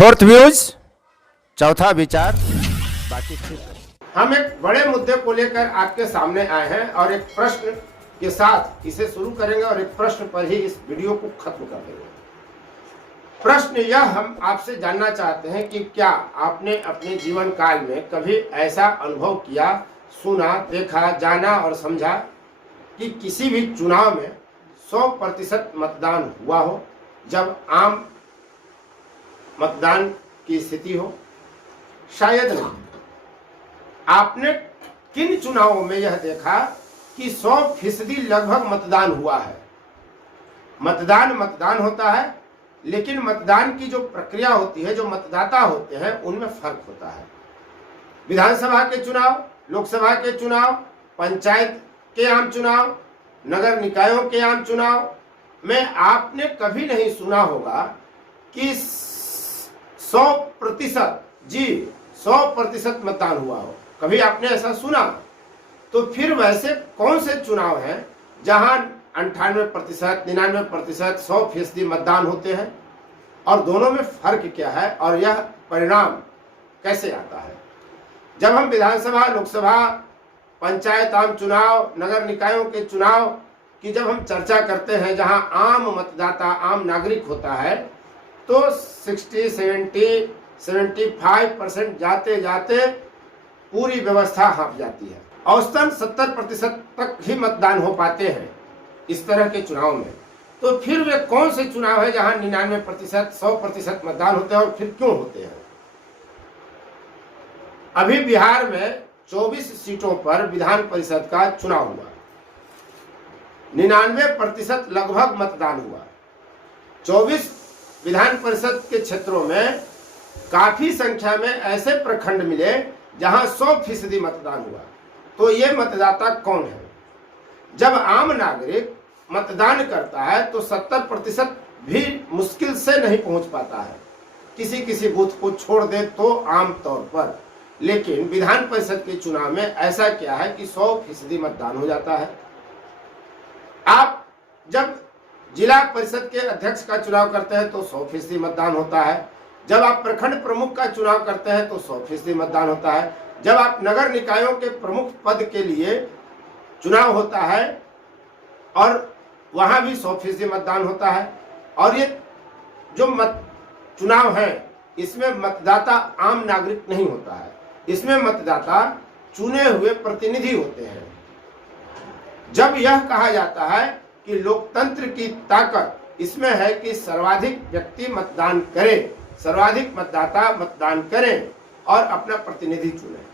Fourth views, चौथा विचार, बाकी ठीक। हम एक बड़े मुद्दे को लेकर आपके सामने आए हैं और एक प्रश्न के साथ इसे शुरू करेंगे और एक प्रश्न पर ही इस वीडियो को खत्म कर देंगे। प्रश्न यह हम आपसे जानना चाहते हैं कि क्या आपने अपने जीवन काल में कभी ऐसा अनुभव किया, सुना, देखा, जाना और समझा कि किसी भी चुनाव में 100% मतदान हुआ हो, जब आम मतदान की स्थिति हो? शायद नहीं। आपने किन चुनावों में यह देखा कि 100% लगभग मतदान हुआ है? मतदान होता है, लेकिन मतदान की जो प्रक्रिया होती है, जो मतदाता होते हैं, उनमें फर्क होता है। विधानसभा के चुनाव, लोकसभा के चुनाव, पंचायत के आम चुनाव, नगर निकायों के आम चुनाव में आपने कभी नहीं सुना होगा कि 100% मतदान हुआ हो। कभी आपने ऐसा सुना? तो फिर वैसे कौन से चुनाव हैं जहां 98%, 99%, 100% मतदान होते हैं? और दोनों में फर्क क्या है और यह परिणाम कैसे आता है? जब हम विधानसभा, लोकसभा, पंचायत आम चुनाव, नगर निकायों के चुनाव की जब हम चर्चा करते हैं, जहां आम मतदाता, आम नागरिक होता है, तो 60, 70, 75% जाते जाते पूरी व्यवस्था हाँफ जाती है। औसतन 70% तक ही मतदान हो पाते हैं इस तरह के चुनाव में। तो फिर वे कौन से चुनाव है जहां 99%, 100% मतदान होते हैं और फिर क्यों होते हैं? अभी बिहार में 24 सीटों पर विधान परिषद का चुनाव हुआ, 99% लगभग मतदान हुआ। 24 विधान परिषद के क्षेत्रों में काफी संख्या में ऐसे प्रखंड मिले जहां 100% मतदान हुआ। तो ये मतदाता कौन है? जब आम नागरिक मतदान करता है तो 70% भी मुश्किल से नहीं पहुंच पाता है, किसी बूथ को छोड़ दे तो आम तौर पर। लेकिन विधान परिषद के चुनाव में ऐसा क्या है कि 100% मतदान हो जाता है। आप जब जिला परिषद के अध्यक्ष का चुनाव करते हैं तो 100% मतदान होता है। जब आप प्रखंड प्रमुख का चुनाव करते हैं तो 100% मतदान होता है। जब आप नगर निकायों के प्रमुख पद के लिए चुनाव होता है और वहां भी 100% मतदान होता है। और ये जो चुनाव है, इसमें मतदाता आम नागरिक नहीं होता है, इसमें मतदाता चुने हुए प्रतिनिधि होते हैं। जब यह कहा जाता है कि लोकतंत्र की ताकत इसमें है कि सर्वाधिक व्यक्ति मतदान करें, सर्वाधिक मतदाता मतदान करें और अपना प्रतिनिधि चुनें।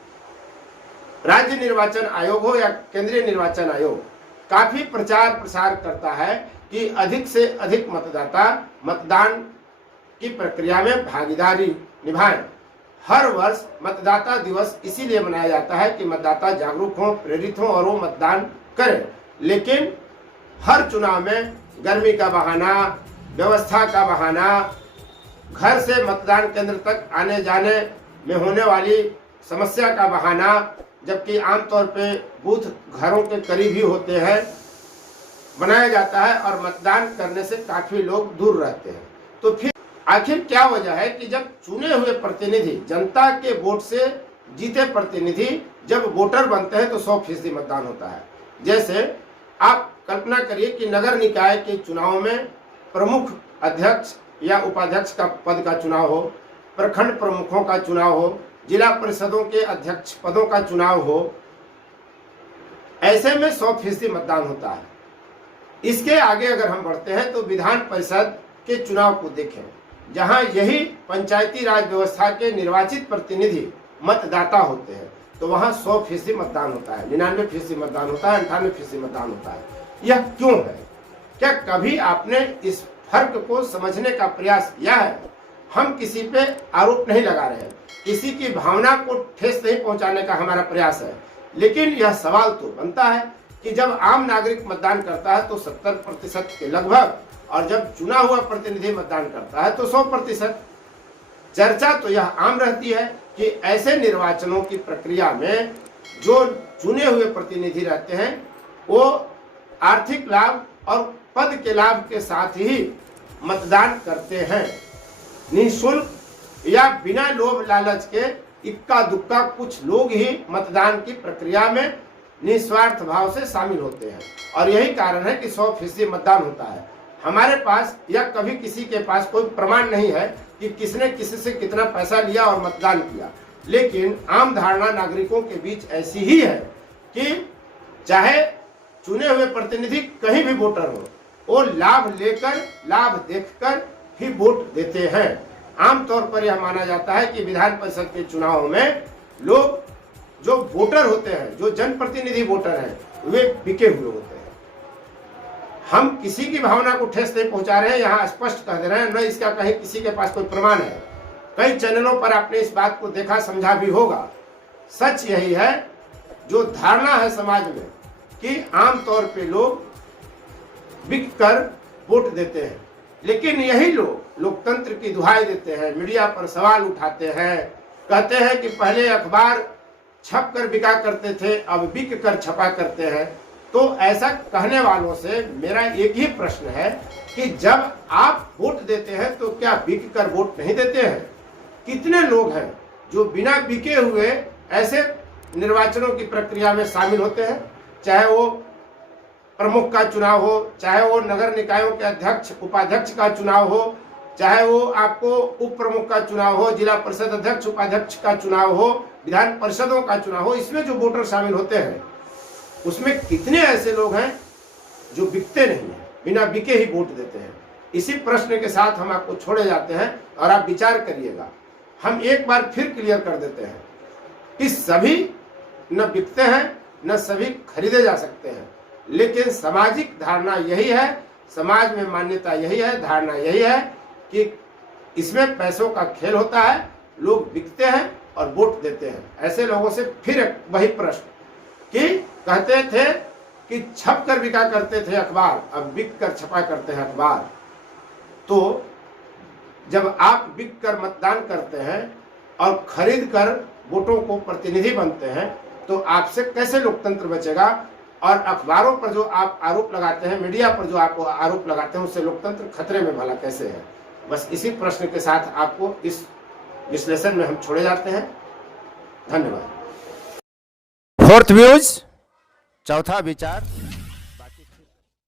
राज्य निर्वाचन आयोग हो या केंद्रीय निर्वाचन आयोग काफी प्रचार प्रसार करता है कि अधिक से अधिक मतदाता मतदान की प्रक्रिया में भागीदारी निभाएं। हर वर्ष मतदाता दिवस इसीलिए मनाया जाता है कि मतदाता जागरूक हों, प्रेरित हों और वो मतदान करें। लेकिन हर चुनाव में गर्मी का बहाना, व्यवस्था का बहाना, घर से मतदान केंद्र तक आने जाने में होने वाली समस्या का बहाना, जबकि आमतौर पे बूथ घरों के करीब ही होते हैं, बनाया जाता है और मतदान करने से काफी लोग दूर रहते हैं। तो फिर आखिर क्या वजह है कि जब चुने हुए प्रतिनिधि, जनता के वोट से जीते प्रतिनिधि जब वोटर बनते हैं तो 100% मतदान होता है। जैसे आप कल्पना करिए कि नगर निकाय के चुनाव में प्रमुख अध्यक्ष या उपाध्यक्ष का पद का चुनाव हो, प्रखंड प्रमुखों का चुनाव हो, जिला परिषदों के अध्यक्ष पदों का चुनाव हो, ऐसे में 100% मतदान होता है। इसके आगे अगर हम बढ़ते हैं तो विधान परिषद के चुनाव को देखें, जहां यही पंचायती राज व्यवस्था के निर्वाचित प्रतिनिधि मतदाता होते हैं, तो वहां 100% मतदान होता है, 99% मतदान होता है, 98% मतदान होता है। यह क्यों है? क्या कभी आपने इस फर्क को समझने का प्रयास किया है? हम किसी पे आरोप नहीं लगा रहे हैं, किसी की भावना को ठेस नहीं पहुंचाने का हमारा प्रयास है। लेकिन यह सवाल तो बनता है कि जब आम नागरिक मतदान करता है तो 70% के लगभग, और जब चुना हुआ प्रतिनिधि मतदान करता है तो 100%। चर्चा तो यह आम रहती है कि ऐसे निर्वाचनों की प्रक्रिया में जो चुने हुए प्रतिनिधि रहते हैं वो आर्थिक लाभ और पद के लाभ के साथ ही मतदान करते हैं। निःशुल्क या बिना लोभ लालच के इक्का दुक्का कुछ लोग ही मतदान की प्रक्रिया में निस्वार्थ भाव से शामिल होते हैं। और यही कारण है कि 100% मतदान होता है। हमारे पास या कभी किसी के पास कोई प्रमाण नहीं है कि किसने किसी से कितना पैसा लिया और मतदान किया, लेकिन आम धारणा नागरिकों के बीच ऐसी ही है कि चाहे चुने हुए प्रतिनिधि कहीं भी वोटर हो, वो लाभ लेकर लाभ देखकर ही वोट देते हैं। आमतौर पर यह माना जाता है कि विधान परिषद के चुनाव में लोग जो वोटर होते हैं, जो जनप्रतिनिधि वोटर हैं, वे बिके हुए होते हैं। हम किसी की भावना को ठेस नहीं पहुंचा रहे हैं, यहाँ स्पष्ट कह दे रहे हैं, न इसका कहीं किसी के पास कोई प्रमाण है। कई चैनलों पर आपने इस बात को देखा समझा भी होगा। सच यही है, जो धारणा है समाज में कि आमतौर पे लोग बिक कर वोट देते हैं, लेकिन यही लोग लोकतंत्र की दुहाई देते हैं, मीडिया पर सवाल उठाते हैं, कहते हैं कि पहले अखबार छप कर बिका करते थे, अब बिक कर छपा करते हैं। तो ऐसा कहने वालों से मेरा एक ही प्रश्न है कि जब आप वोट देते हैं तो क्या बिक कर वोट नहीं देते हैं? कितने लोग हैं जो बिना बिके हुए ऐसे निर्वाचनों की प्रक्रिया में शामिल होते हैं, चाहे वो प्रमुख का चुनाव हो, चाहे वो नगर निकायों के अध्यक्ष उपाध्यक्ष का चुनाव हो, चाहे वो आपको उप प्रमुख का चुनाव हो, जिला परिषद अध्यक्ष उपाध्यक्ष का चुनाव हो, विधान परिषदों का चुनाव हो। इसमें जो वोटर शामिल होते हैं उसमें कितने ऐसे लोग हैं जो बिकते नहीं हैं, बिना बिके ही वोट देते हैं? इसी प्रश्न के साथ हम आपको छोड़े जाते हैं और आप विचार करिएगा। हम एक बार फिर क्लियर कर देते हैं कि सभी न बिकते हैं न सभी खरीदे जा सकते हैं, लेकिन सामाजिक धारणा यही है, समाज में मान्यता यही है, धारणा यही है कि इसमें पैसों का खेल होता है, लोग बिकते हैं और वोट देते हैं। ऐसे लोगों से फिर वही प्रश्न कि कहते थे कि छप कर बिका करते थे अखबार, अब बिक कर छपा करते हैं अखबार। तो जब आप बिक कर मतदान करते हैं और खरीद कर वोटों को प्रतिनिधि बनते हैं, तो आपसे कैसे लोकतंत्र बचेगा? और अखबारों पर जो आप आरोप लगाते हैं, मीडिया पर जो आप आरोप लगाते हैं, उससे लोकतंत्र खतरे में भला कैसे है? बस इसी प्रश्न के साथ आपको इस विश्लेषण में हम छोड़े जाते हैं। धन्यवाद। फोर्थ व्यूज, चौथा विचार।